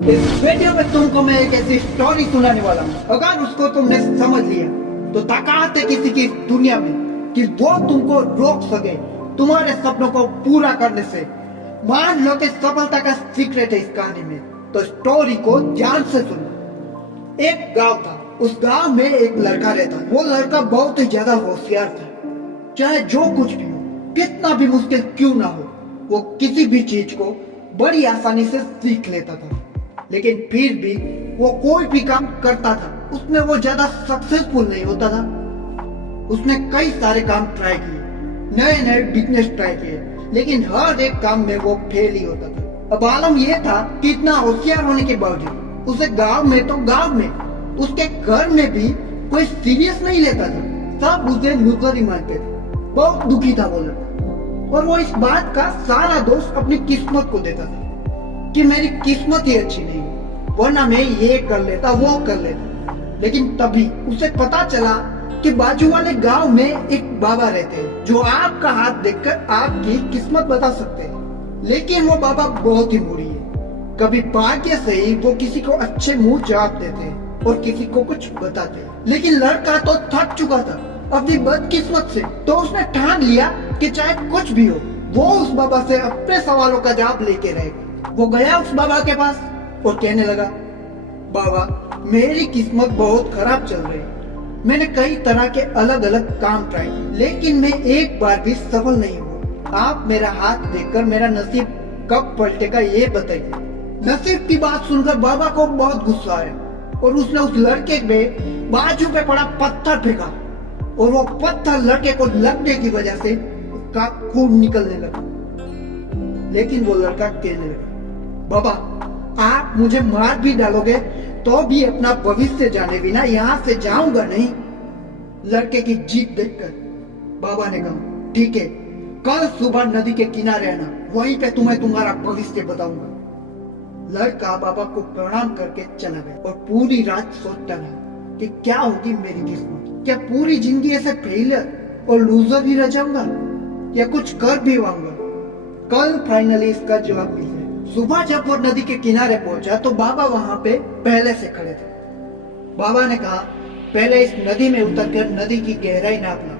इस वीडियो में तुमको मैं एक ऐसी स्टोरी सुनाने वाला हूँ। अगर उसको तुमने समझ लिया तो ताकत है किसी की दुनिया में कि वो तुमको रोक सके तुम्हारे सपनों को पूरा करने से। मान लो कि सफलता का सीक्रेट है इस कहानी में, तो स्टोरी को ध्यान से सुनना। एक गांव था, उस गांव में एक लड़का रहता। वो लड़का बहुत ही ज्यादा होशियार था। चाहे जो कुछ भी हो, कितना भी मुश्किल क्यों ना हो, वो किसी भी चीज को बड़ी आसानी से सीख लेता था। लेकिन फिर भी वो कोई भी काम करता था, उसमें वो ज्यादा सक्सेसफुल नहीं होता था। उसने कई सारे काम ट्राई किए, नए नए बिजनेस ट्राई किए, लेकिन हर एक काम में वो फेल ही होता था। अब आलम यह था कि इतना होशियार होने के बावजूद उसे गांव में उसके घर में भी कोई सीरियस नहीं लेता था। सब उसे लूजर ही मानते थे। बहुत दुखी था वो लड़का, और वो इस बात का सारा दोष अपनी किस्मत को देता था कि मेरी किस्मत ही अच्छी नहीं, वरना मैं ये कर लेता वो कर लेता। लेकिन तभी उसे पता चला कि बाजू वाले गांव में एक बाबा रहते हैं जो आपका हाथ देखकर आपकी किस्मत बता सकते हैं। लेकिन वो बाबा बहुत ही बुरी है। कभी भाग्य से ही वो किसी को अच्छे मुंह जवाब देते हैं और किसी को कुछ बताते हैं। लेकिन लड़का तो थक चुका था अपनी बदकिस्मत से, तो उसने ठान लिया कि चाहे कुछ भी हो वो उस बाबा से अपने सवालों का जवाब लेके रहेगा। वो गया उस बाबा के पास और कहने लगा, बाबा मेरी किस्मत बहुत खराब चल रही है। मैंने कई तरह के अलग अलग काम ट्राई किए, लेकिन मैं एक बार भी सफल नहीं हुआ। आप मेरा हाथ देखकर मेरा नसीब कब पलटेगा ये बताइए। नसीब की बात सुनकर बाबा को बहुत गुस्सा आया और उसने उस लड़के पे बाजू पे पड़ा पत्थर फेंका, और वो पत्थर लड़के को लगने की वजह से उसका खून निकलने लगा। लेकिन वो लड़का कहने लगा, बाबा आप मुझे मार भी डालोगे तो भी अपना भविष्य जाने बिना यहाँ से जाऊंगा नहीं। लड़के की जीत देखकर बाबा ने कहा, ठीक है, कल सुबह नदी के किनारे आना, वहीं पे तुम्हें तुम्हारा भविष्य बताऊंगा। लड़का बाबा को प्रणाम करके चला गया और पूरी रात सोचता रहा कि क्या होगी मेरी किस्मत। क्या पूरी जिंदगी ऐसे फेलियर और लूजर ही रह जाऊंगा या कुछ कर भी पाऊंगा। कल फाइनली इसका जवाब मिल गया। सुबह जब वो नदी के किनारे पहुंचा तो बाबा वहां पे पहले से खड़े थे। बाबा ने कहा, पहले इस नदी में उतरकर नदी की गहराई नापना।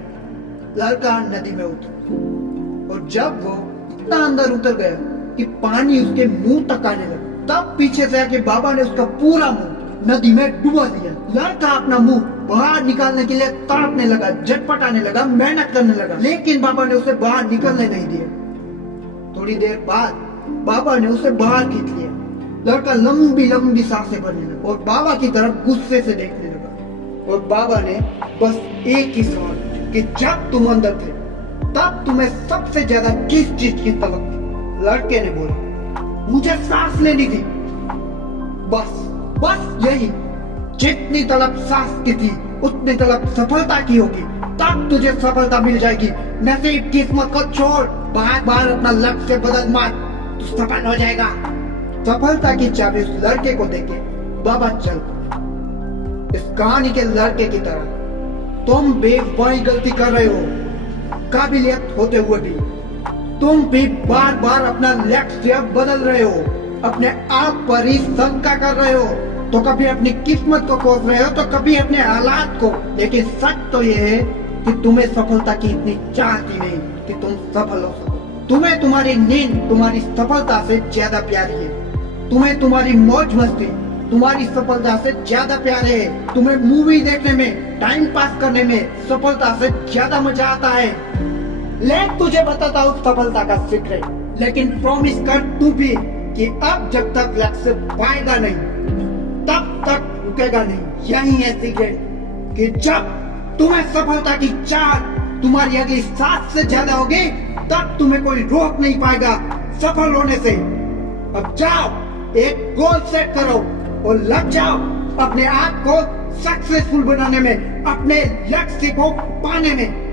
लड़का नदी में उतरा और जब वो इतना अंदर उतर गया कि पानी उसके मुंह तक आने लगा, तब पीछे से आके बाबा ने उसका पूरा मुंह नदी में डुबा दिया। लड़का अपना मुंह बाहर निकालने के लिए तड़पने लगा, झटपटाने लगा, मेहनत करने लगा, लेकिन बाबा ने उसे बाहर निकलने नहीं दिया। थोड़ी देर बाद बाबा ने उसे बाहर खींच लिया। लड़का लंबी लंबी सांसें भरने लगा और बाबा की तरफ गुस्से से देखने लगा। और बाबा ने बस एक ही सवाल पूछा कि जब तुम अंदर थे तब तुम्हें सबसे ज्यादा किस चीज की तलब थी। लड़के ने बोला, मुझे सांस लेनी थी। बस यही। जितनी तलब सांस की थी उतनी तलब सफलता की होगी, तब तुझे सफलता मिल जाएगी। नसीब किस्मत को छोड़, बार बार अपना लक्ष्य बदल मत, तू सफल हो जाएगा। सफलता की चाबी उस लड़के को देके बाबा चल पड़े। इस कहानी के लड़के की तरह तुम भी वही गलती कर रहे हो। काबिलियत होते हुए भी तुम भी बार बार अपना लक्ष्य बदल रहे हो, अपने आप पर ही शंका कर रहे हो। तो कभी अपनी किस्मत को खोज रहे हो तो कभी अपने हालात को। लेकिन सच तो यह है कि तुम्हें सफलता की इतनी चाहती नहीं कि तुम सफल हो सको। तुम्हें तुम्हारी नींद तुम्हारी सफलता से ज्यादा प्यारी है। तुम्हें तुम्हारी मौज मस्ती तुम्हारी सफलता से ज्यादा प्यारे है। तुम्हें मूवी देखने में, टाइम पास करने में सफलता से ज्यादा मजा आता है। ले तुझे बताता हूँ सफलता का सीक्रेट, लेकिन प्रॉमिस कर तू भी कि अब जब तक लक्ष्य पाएगा नहीं तब तक रुकेगा नहीं। यही है सीक्रेट कि जब तुम्हें सफलता की चाह तुम्हारी अगली सांस से ज्यादा होगी तब तुम्हें कोई रोक नहीं पाएगा सफल होने से। अब जाओ, एक गोल सेट करो और लग जाओ अपने आप को सक्सेसफुल बनाने में, अपने लक्ष्य को पाने में।